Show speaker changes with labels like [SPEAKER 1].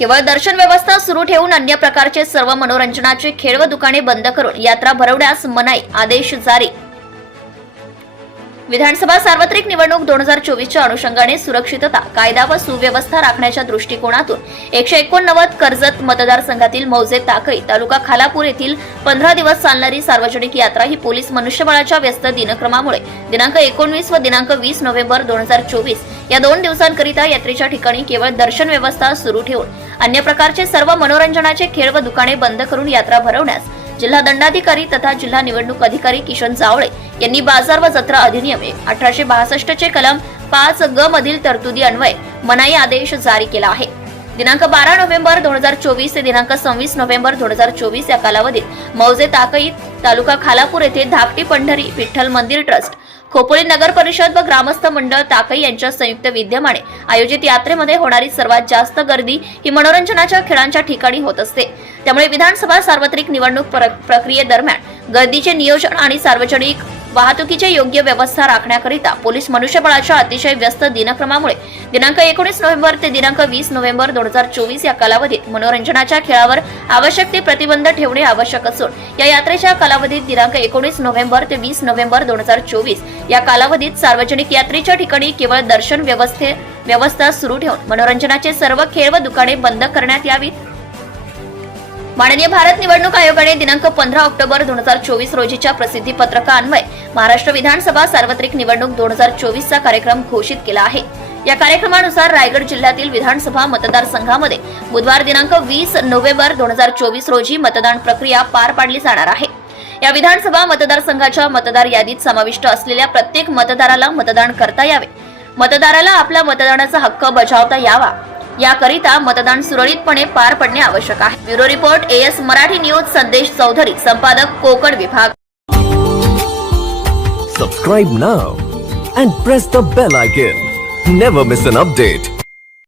[SPEAKER 1] केवळ दर्शन व्यवस्था सुरू ठेवून अन्य प्रकारचे सर्व मनोरंजनाचे खेळ व दुकाने बंद करून यात्रा भरवण्यास मनाई आदेश जारी. विधानसभा सार्वत्रिक निवडणूक दोन हजार चोवीसच्या अनुषंगाने सुरक्षितता कायदा व सुव्यवस्था राखण्याच्या दृष्टिकोनातून एकशे एकोणनव्वद कर्जत मतदारसंघातील मौजे ताकई तालुका खालापूर येथील पंधरा दिवस चालणारी सार्वजनिक यात्रा ही पोलीस मनुष्यबळाच्या व्यस्त दिनक्रमामुळे दिनांक एकोणवीस व दिनांक वीस नोव्हेंबर दोन हजार चोवीस या दोन दिवसांकरिता यात्रेच्या ठिकाणी केवळ दर्शन व्यवस्था सुरू ठेवून अन्य प्रकारचे सर्व मनोरंजनाचे खेळ व दुकाने बंद करून यात्रा भरवण्यास जिल्हा दंडाधिकारी तथा जिल्हा निवडणूक अधिकारी किशन जावळे यांनी बाजार व जत्रा अधिनियम अठराशे बासष्ट चे कलम पाच ग मधील तरतुदी अन्वये मनाई आदेश जारी केला आहे. दिनांक बारा नोव्हेंबर दोन हजार चोवीस ते दिनांक सव्वीस नोव्हेंबर दोन हजार चोवीस या कालावधीत मौजे ताकईत तालुका खालापूर येथे धाकटी पंढरी विठ्ठल मंदिर ट्रस्ट खोपोली नगर परिषद व ग्रामस्थ मंडळ ताकई यांच्या संयुक्त विद्यमाने आयोजित यात्रेमध्ये होणारी सर्वात जास्त गर्दी ही मनोरंजनाच्या खेळांच्या ठिकाणी होत असते. त्यामुळे विधानसभा सार्वत्रिक निवडणूक प्र- प्रक्रियेदरम्यान गर्दीचे नियोजन आणि सार्वजनिक वाहतुकीची योग्य व्यवस्था राखण्याकरिता पोलीस मनुष्यबळाच्या अतिशय व्यस्त दिनक्रमामुळे दिनांक एकोणीस नोव्हेंबर ते दिनांक वीस नोव्हेंबर दोन हजार चोवीस या कालावधीत मनोरंजनाच्या खेळावर आवश्यक ते प्रतिबंध ठेवणे आवश्यक असून या यात्रेच्या कालावधीत दिनांक एकोणीस नोव्हेंबर ते वीस नोव्हेंबर दोन हजार चोवीस या कालावधीत सार्वजनिक यात्रेच्या ठिकाणी केवळ दर्शन व्यवस्थे व्यवस्था सुरू ठेवून मनोरंजनाचे सर्व खेळ व दुकाने बंद करण्यात यावीत. माननीय भारत निवडणूक आयोगाने दिनांक पंधरा ऑक्टोबर दोन हजार चोवीस रोजीच्या प्रसिद्धी पत्रकान्वये महाराष्ट्र विधानसभा सार्वत्रिक निवडणूक दोन हजार चोवीसचा कार्यक्रम घोषित केला आहे. या कार्यक्रमानुसार रायगड जिल्ह्यातील विधानसभा मतदारसंघामध्ये बुधवार दिनांक वीस नोव्हेंबर दोन हजार चोवीस रोजी मतदान प्रक्रिया पार पाडली जाणार आहे. या विधानसभा मतदारसंघाच्या मतदार यादीत समाविष्ट असलेल्या प्रत्येक मतदाराला मतदान करता यावे. मतदाराला आपल्या मतदानाचा हक्क बजावता यावा. याकरिता मतदान सुरळीतपणे पार पडणे आवश्यक आहे. Bureau report AS Marathi news Sandesh Chaudhari संपादक कोकण विभाग.
[SPEAKER 2] Subscribe now and press the bell icon never miss an update